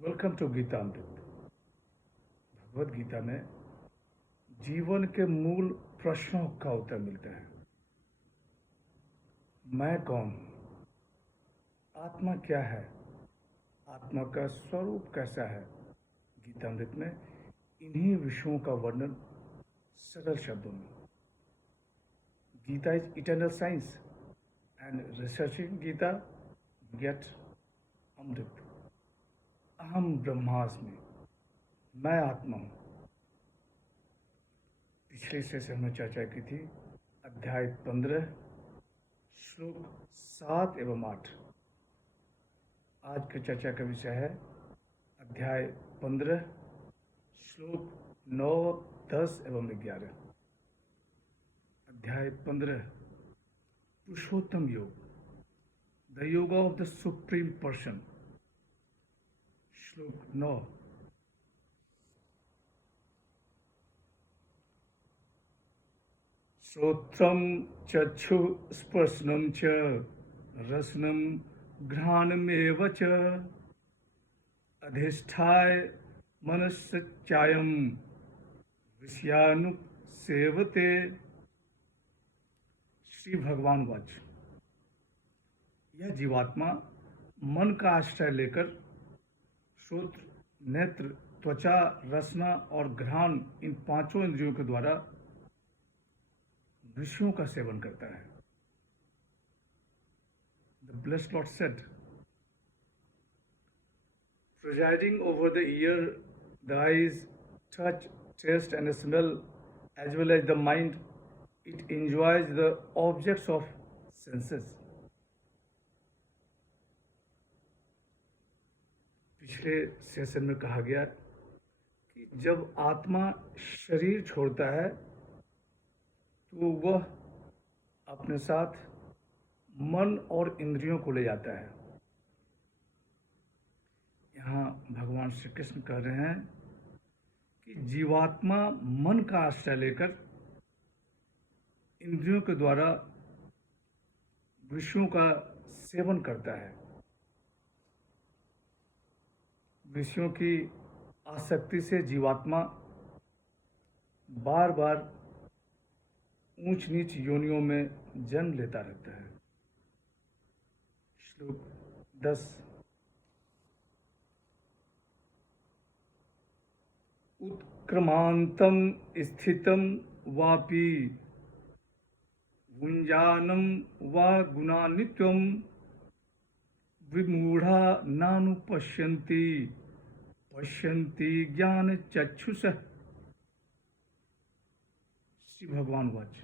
Welcome to Geetamrit. Bhagavad Gita में जीवन के मूल प्रश्नों का उत्तर मिलता है। मैं कौन हूँ? आत्मा क्या है? आत्मा का स्वरूप कैसा है? गीतामृत में इन्हीं विषयों का वर्णन सरल शब्दों में। Gita is eternal science and researching Gita get Amrit. अहम ब्रह्मास्मि, मैं आत्मा हूँ। पिछले सेशन में चर्चा की थी अध्याय 15 श्लोक 7 एवं 8। आज की चर्चा का विषय है अध्याय 15 श्लोक 9, 10 एवं 11। अध्याय 15 पुरुषोत्तम योग, द योग ऑफ द सुप्रीम पर्सन। श्लोक 9, श्रोत्रम चक्षु स्पर्शनम च रसनम घ्राणमेव च अधिष्ठाय मनश्चायम विषयानुसेवते। श्री भगवान वाच। यह जीवात्मा मन का आश्रय लेकर श्रोत्र, नेत्र, त्वचा, रसना और घ्राण इन पांचों इंद्रियों के द्वारा विषयों का सेवन करता है। The blessed Lord said, presiding over the ear, the eyes, touch, taste and smell, as well as the mind, it enjoys the objects of senses. पिछले सेशन में कहा गया कि जब आत्मा शरीर छोड़ता है तो वह अपने साथ मन और इंद्रियों को ले जाता है। यहाँ भगवान श्री कृष्ण कह रहे हैं कि जीवात्मा मन का आश्रय लेकर इंद्रियों के द्वारा विषयों का सेवन करता है। विषयों की आसक्ति से जीवात्मा बार बार ऊंच नीच योनियों में जन्म लेता रहता है। श्लोक 10, उत्क्रमांतम स्थितम वापि भुंजानम वा गुणानित्यम विमूढ़ा नानुपश्यन्ति पश्यन्ति ज्ञान चक्षुष। श्री भगवान वाच।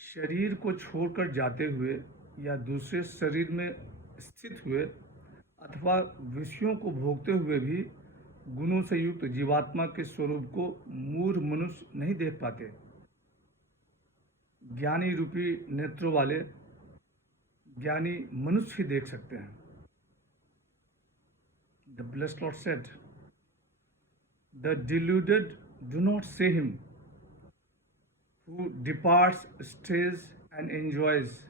शरीर को छोड़कर जाते हुए या दूसरे शरीर में स्थित हुए अथवा विषयों को भोगते हुए भी गुणों से युक्त जीवात्मा के स्वरूप को मूढ़ मनुष्य नहीं देख पाते। ज्ञानी रूपी नेत्रों वाले ज्ञानी मनुष्य ही देख सकते हैं। The blessed Lord said, the deluded do not see him who departs, stays and enjoys,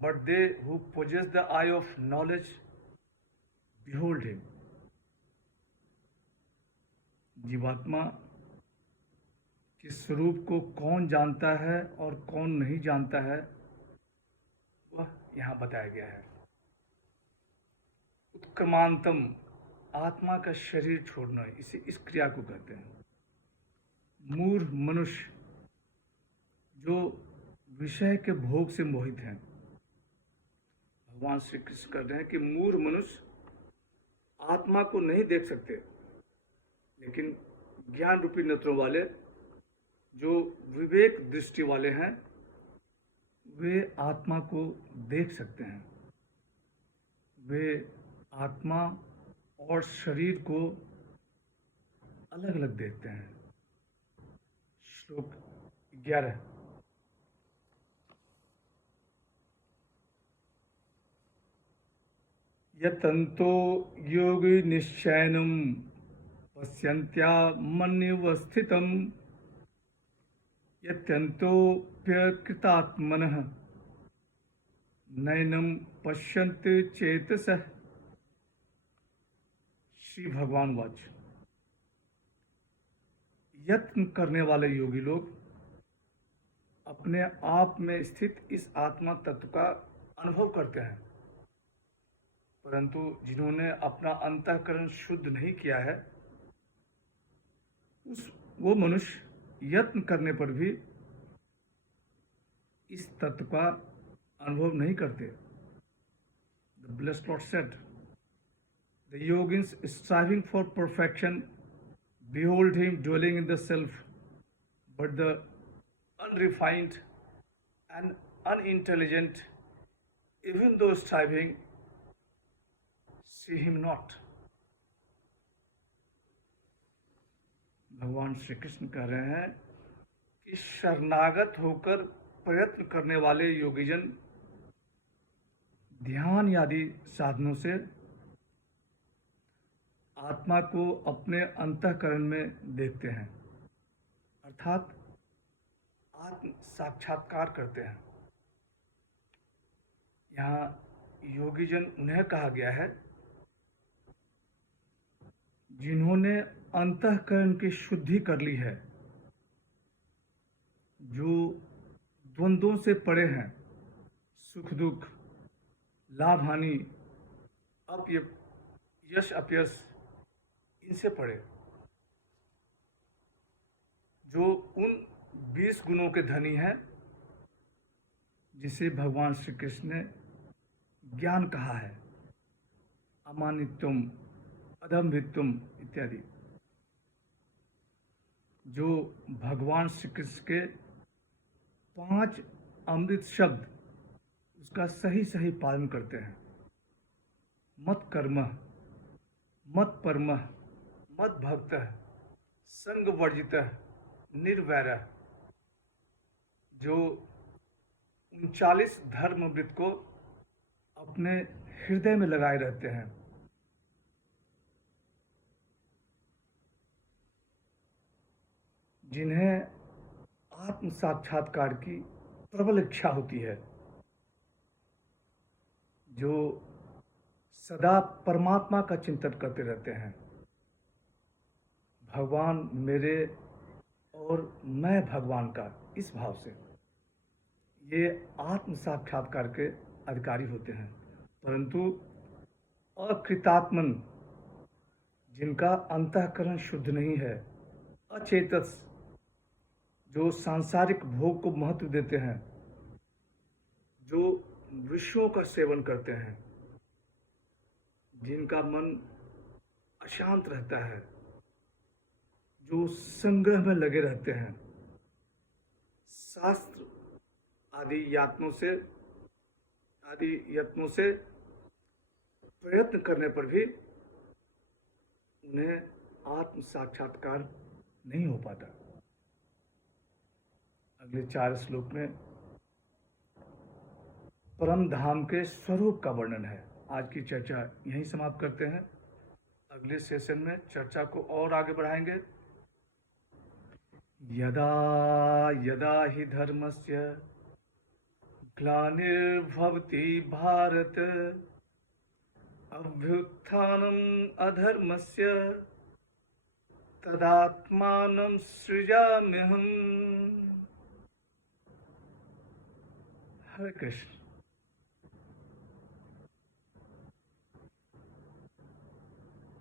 but they who possess the eye of knowledge behold him. जीवात्मा के स्वरूप को कौन जानता है और कौन नहीं जानता है वह यहाँ बताया गया है। उत्क्रमांतम, आत्मा का शरीर छोड़ना, इसे इस क्रिया को कहते हैं। मूढ़ मनुष्य जो विषय के भोग से मोहित हैं। भगवान श्री कृष्ण कह रहे हैं कि मूढ़ मनुष्य आत्मा को नहीं देख सकते, लेकिन ज्ञान रूपी नेत्रों वाले जो विवेक दृष्टि वाले हैं वे आत्मा को देख सकते हैं। वे आत्मा और शरीर को अलग अलग देखते हैं। श्लोक 11, यतन्तो योगी निश्चयनम पश्यन्त्या मन्यवस्थितम यत्यन्तोऽप्यकृतात्मनः नैनं पश्यन्ति चेतसः। श्री भगवान वाच, यत्न करने वाले योगी लोग अपने आप में स्थित इस आत्मा तत्व का अनुभव करते हैं, परंतु जिन्होंने अपना अंतःकरण शुद्ध नहीं किया है वो मनुष्य यत्न करने पर भी इस तत्व का अनुभव नहीं करते। The blessed Lord said, the yogins striving for perfection behold him dwelling in the self, but the unrefined and unintelligent, even though striving, see him not. भगवान श्री कृष्ण कह रहे हैं कि शरणागत होकर प्रयत्न करने वाले योगीजन ध्यान आदि साधनों से आत्मा को अपने अंतःकरण में देखते हैं, अर्थात आत्म साक्षात्कार करते हैं। यहाँ योगीजन उन्हें कहा गया है जिन्होंने अंतःकरण की शुद्धि कर ली है, जो द्वंद्वों से परे हैं, सुख दुख, लाभ हानि, यश अपयश, इनसे परे, जो उन 20 गुणों के धनी हैं जिसे भगवान श्री कृष्ण ने ज्ञान कहा है, अमानित्वम, अदम्भित्वम इत्यादि, जो भगवान श्री कृष्ण के 5 अमृत शब्द उसका सही सही पालन करते हैं। मत कर्म, मत परम, मत भक्त, संग वर्जित, निर्वैर, जो 39 धर्मवृत्त को अपने हृदय में लगाए रहते हैं। जिन्हें आत्म साक्षात्कार की प्रबल इच्छा होती है, जो सदा परमात्मा का चिंतन करते रहते हैं, भगवान मेरे और मैं भगवान का, इस भाव से ये आत्म साक्षात्कार के अधिकारी होते हैं। परंतु अकृतात्मन, जिनका अंतःकरण शुद्ध नहीं है, अचेतस, जो सांसारिक भोग को महत्व देते हैं, जो विषयों का सेवन करते हैं, जिनका मन अशांत रहता है, जो संग्रह में लगे रहते हैं, शास्त्र आदि यत्नों से प्रयत्न करने पर भी उन्हें आत्म साक्षात्कार नहीं हो पाता। अगले 4 श्लोक में परम धाम के स्वरूप का वर्णन है। आज की चर्चा यहीं समाप्त करते हैं। अगले सेशन में चर्चा को और आगे बढ़ाएंगे। यदा यदा हि धर्मस्य ग्लानिर्भवति भारत, अभ्युत्थानम् अधर्मस्य तदात्मानं सृजाम्यहम्। हरे कृष्ण।